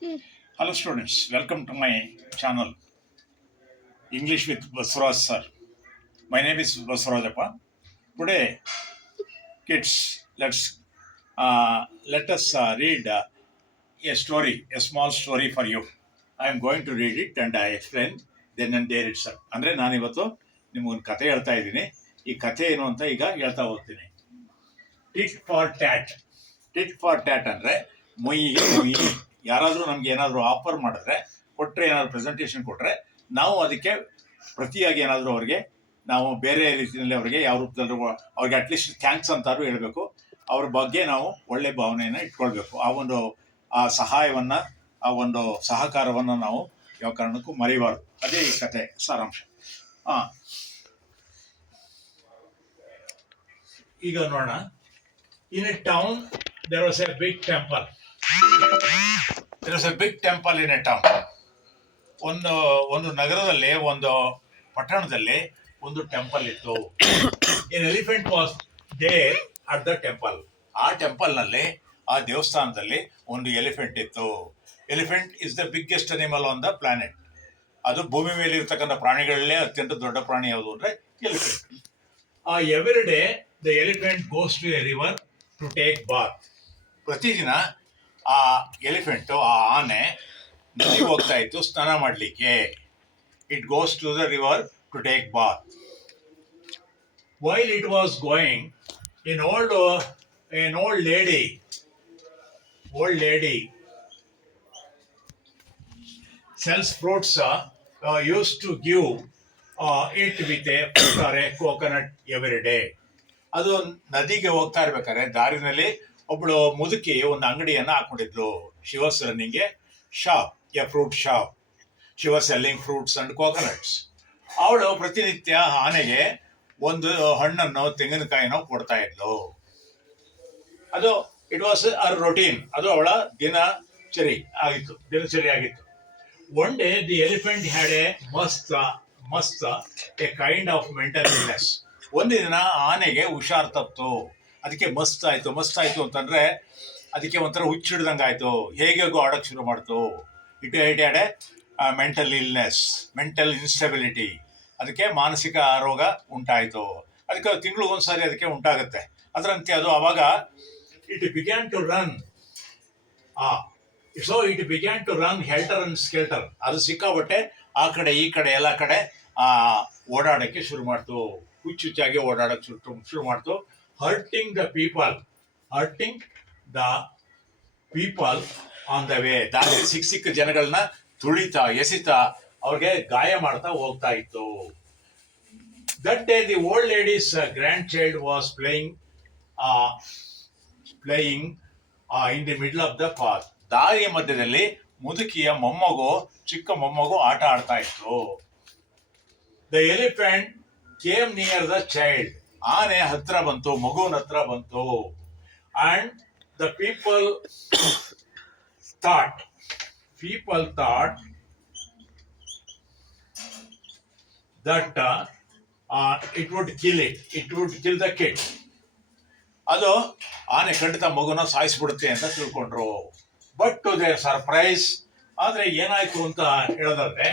Hello students, welcome to my channel English with Baswaraj sir. My name is Baswarajappa. Today, kids, let us read a story, a small story for you. I am going to read it and I explain then and there itself. ಅಂದರೆ ನಾನಿವತ್ತು ನಿಮಗೊಂದು ಕತೆ ಹೇಳ್ತಾ ಇದ್ದೀನಿ. ಈ ಕತೆ ಏನು ಅಂತ ಈಗ ಹೇಳ್ತಾ ಹೋಗ್ತೀನಿ. Tit for that. Tit for that ಅಂದರೆ ಮೊಯ್ಯಿಗೆ ಮೊಯ್ಯಿ. ಯಾರಾದರೂ ನಮ್ಗೆ ಏನಾದರೂ ಆಫರ್ ಮಾಡಿದ್ರೆ, ಕೊಟ್ಟರೆ, ಏನಾದರೂ ಪ್ರೆಸೆಂಟೇಷನ್ ಕೊಟ್ಟರೆ, ನಾವು ಅದಕ್ಕೆ ಪ್ರತಿಯಾಗಿ ಏನಾದರೂ ಅವ್ರಿಗೆ ನಾವು ಬೇರೆ ರೀತಿಯಲ್ಲಿ ಅವರಿಗೆ ಯಾವ ರೂಪದಲ್ಲೂ ಅವ್ರಿಗೆ ಅಟ್ಲೀಸ್ಟ್ ಥ್ಯಾಂಕ್ಸ್ ಅಂತಾದ್ರೂ ಹೇಳಬೇಕು. ಅವ್ರ ಬಗ್ಗೆ ನಾವು ಒಳ್ಳೆ ಭಾವನೆಯನ್ನು ಇಟ್ಕೊಳ್ಬೇಕು. ಆ ಸಹಾಯವನ್ನು, ಆ ಒಂದು ಸಹಕಾರವನ್ನು ನಾವು ಯಾವ ಕಾರಣಕ್ಕೂ ಮರಿಬಾರ್ದು. ಅದೇ ಈ ಕತೆ ಸಾರಾಂಶ. ಈಗ ನೋಡೋಣ. In a town there was a big temple. There was a big temple in a town. ಒಂದು ನಗರದಲ್ಲಿ, ಒಂದು ಪಟ್ಟಣದಲ್ಲಿ ಒಂದು ಟೆಂಪಲ್ ಇತ್ತು. An elephant was there at the temple. ಆ ಟೆಂಪಲ್ನಲ್ಲಿ, ಆ ದೇವಸ್ಥಾನದಲ್ಲಿ ಒಂದು ಎಲಿಫೆಂಟ್ ಇತ್ತು. Elephant is the biggest animal on the planet. ಅದು ಭೂಮಿ ಮೇಲೆ ಇರ್ತಕ್ಕಂಥ ಪ್ರಾಣಿಗಳಲ್ಲೇ ಅತ್ಯಂತ ದೊಡ್ಡ ಪ್ರಾಣಿ ಯಾವುದು ಅಂದರೆ elephant. Every day the elephant goes to a river to take bath. ಪ್ರತಿದಿನ ಆ ಎಲಿಫೆಂಟು, ಆ ಆನೆ ನದಿಗೆ ಹೋಗ್ತಾ ಇತ್ತು ಸ್ನಾನ ಮಾಡಲಿಕ್ಕೆ. It goes to the river to take bath. While it was going, an old lady sells fruits, used to give it with a fruit or a coconut every day. ಅದು ನದಿಗೆ ಹೋಗ್ತಾ ಇರ್ಬೇಕಾದ್ರೆ ದಾರಿನಲ್ಲಿ ಒಬ್ಬಳು ಮುದುಕಿ ಒಂದು ಅಂಗಡಿಯನ್ನು ಹಾಕೊಂಡಿದ್ಲು. She was running a shop, a fruit shop. She was selling fruits and coconuts. ಅವಳು ಪ್ರತಿನಿತ್ಯ ಆನೆಗೆ ಒಂದು ಹಣ್ಣನ್ನು, ತೆಂಗಿನಕಾಯಿನೋ ಕೊಡ್ತಾ ಇದ್ಲು. ಅದು ಇಟ್ ವಾಸ್ ಅರ್ ರೊಟೀನ್. ಅದು ಅವಳ ದಿನಚರಿ ಆಗಿತ್ತು. One day the elephant had a musth a kind of mental illness. ಒಂದು ದಿನ ಆನೆಗೆ ಹುಷಾರ್ ತಪ್ಪಿತು. ಅದಕ್ಕೆ ಮಸ್ತ್ ಆಯ್ತು ಅಂತಂದ್ರೆ ಅದಕ್ಕೆ ಒಂಥರ ಹುಚ್ಚಿಡ್ದಂಗೆ ಆಯ್ತು. ಹೇಗೆಗೋ ಆಡೋಕ್ಕೆ ಶುರು ಮಾಡ್ತು. It had A mental illness, mental instability. ಅದಕ್ಕೆ ಮಾನಸಿಕ ರೋಗ ಉಂಟಾಯಿತು. ಅದಕ್ಕೆ ತಿಂಗಳಿಗೊಂದ್ಸಾರಿ ಅದಕ್ಕೆ ಉಂಟಾಗುತ್ತೆ. ಅದರಂತೆ ಅದು ಆವಾಗ it began to run. It began to run helter and skelter. ಅದು ಸಿಕ್ಕಾಬಟ್ಟೆ ಆ ಕಡೆ ಈ ಕಡೆ ಎಲ್ಲ ಕಡೆ ಓಡಾಡೋಕ್ಕೆ ಶುರು ಮಾಡ್ತು. ಹುಚ್ಚುಚ್ಚಾಗಿ ಓಡಾಡೋಕ್ಕೆ ಶುರು ಮಾಡ್ತು. Hurting the people on the way. ದಾರಿ ಸಿಕ್ಕ ಜನಗಳನ್ನ ತುಳಿತಾ, ಎಸಿತಾ, ಅವ್ರಿಗೆ ಗಾಯ ಮಾಡ್ತಾ ಹೋಗ್ತಾ ಇತ್ತು. That day the old ladies grand child was playing in the middle of the path. ದಾರಿಯ ಮಧ್ಯದಲ್ಲಿ ಮುದುಕಿಯ ಚಿಕ್ಕ ಮೊಮ್ಮಗು ಆಟ ಆಡ್ತಾ ಇತ್ತು. The elephant came near the child. ಆನೆ ಹತ್ರ ಬಂತು, ಮಗುವಿನ ಹತ್ರ ಬಂತು. And the people thought that it would kill the kid. ಅದು ಆನೆ ಖಂಡಿತ ಮಗುನ ಸಾಯಿಸ್ಬಿಡುತ್ತೆ ಅಂತ ತಿಳ್ಕೊಂಡ್ರು. ಬಟ್ ಟು ದೇರ್ ಸರ್ಪ್ರೈಸ್, ಆದ್ರೆ ಏನಾಯ್ತು ಅಂತ ಹೇಳೋದಾದ್ರೆ,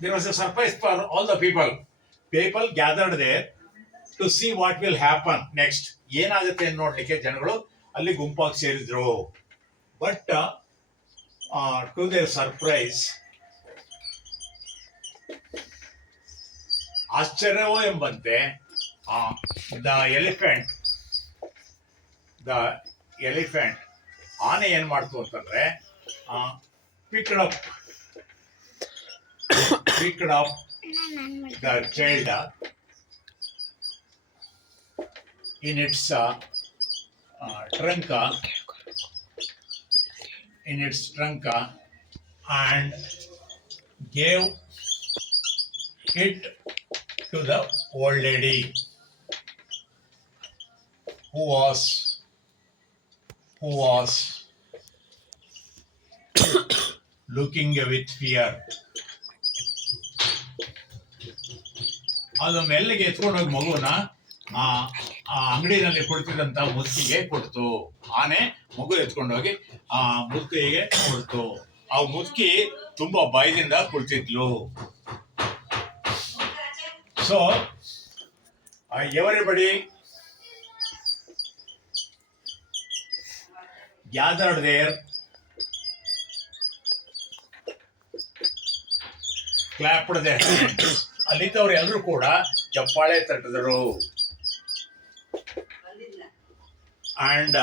there was a surprise for all the people. People gathered there to see what will happen next. ಏನಾಗುತ್ತೆ ಅಂತ ನೋಡ್ಲಿಕ್ಕೆ ಜನಗಳು ಅಲ್ಲಿ ಗುಂಪಾಗಿ ಸೇರಿದ್ರು. ಬಟ್ ಟು ದೇರ್ ಸರ್ಪ್ರೈಸ್, ಆಶ್ಚರ್ಯವೋ ಎಂಬಂತೆ, ದ ಎಲಿಫೆಂಟ್ ಆನೆ ಏನ್ ಮಾಡ್ತು ಅಂತಂದ್ರೆ, picked up the child in its trunk and gave it to the old lady who was looking with fear. ಅದು ಮೆಲ್ಲಿಗೆ ಎತ್ಕೊಂಡೋಗಿ ಮಗುನ ಆ ಅಂಗಡಿನಲ್ಲಿ ಕುಳಿತಿದ್ದಂತ ಮುದುಕಿಗೆ ಕೊಡ್ತು. ಆನೆ ಮಗು ಎತ್ಕೊಂಡೋಗಿ ಆ ಮುದುಕಿಗೆ ಕೊಡ್ತು. ಆ ಮುದುಕಿ ತುಂಬಾ ಭಯದಿಂದ ಕುಳಿತಿದ್ಲು. So everybody gathered there, clapped their hands. ಅಲ್ಲಿದ್ದವ್ರು ಎಲ್ಲರೂ ಕೂಡ ಚಪ್ಪಾಳೆ ತಟ್ಟಿದರು. And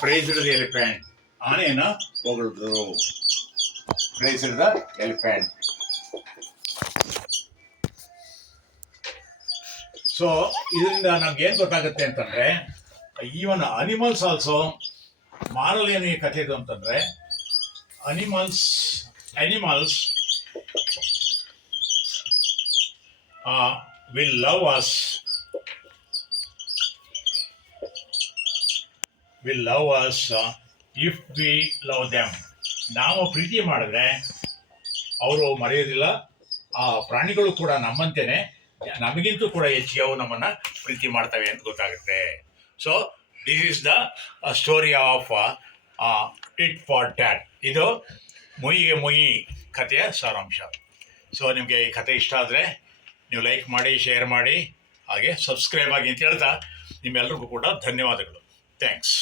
praised the elephant. ಆನೆಯನ್ನ ಹೊಗಳಿದ್ರು. praised the elephant. ಸೊ ಇದರಿಂದ ನಮ್ಗೆ ಏನ್ ಗೊತ್ತಾಗುತ್ತೆ ಅಂತಂದ್ರೆ, ಈವನ್ ಅನಿಮಲ್ಸ್ ಆಲ್ಸೋ ಮಾರಲ್ ಏನು ಈ ಕಥೆ ಇದು ಅಂತಂದ್ರೆ, animals will love us if we love them. ನಾವು ಪ್ರೀತಿ ಮಾಡಿದ್ರೆ ಅವರು ಮರೆಯೋದಿಲ್ಲ. ಆ ಪ್ರಾಣಿಗಳು ಕೂಡ ನಮ್ಮಂತೆನೆ, ನಮಗಿಂತೂ ಕೂಡ ಹೆಚ್ಚಿಗೆ ಅವು ನಮ್ಮನ್ನ ಪ್ರೀತಿ ಮಾಡ್ತವೆ ಅಂತ ಗೊತ್ತಾಗುತ್ತೆ. So this is the story of tit for that. ಇದು ಮುಯಿಗೆ ಮುಯಿ ಕಥೆಯ ಸಾರಾಂಶ. ಸೊ ನಿಮಗೆ ಈ ಕಥೆ ಇಷ್ಟ ಆದರೆ ನೀವು ಲೈಕ್ ಮಾಡಿ, ಶೇರ್ ಮಾಡಿ, ಹಾಗೆ ಸಬ್ಸ್ಕ್ರೈಬ್ ಆಗಿ ಅಂತ ಹೇಳ್ತಾ ನಿಮ್ಮೆಲ್ರಿಗೂ ಕೂಡ ಧನ್ಯವಾದಗಳು. ಥ್ಯಾಂಕ್ಸ್.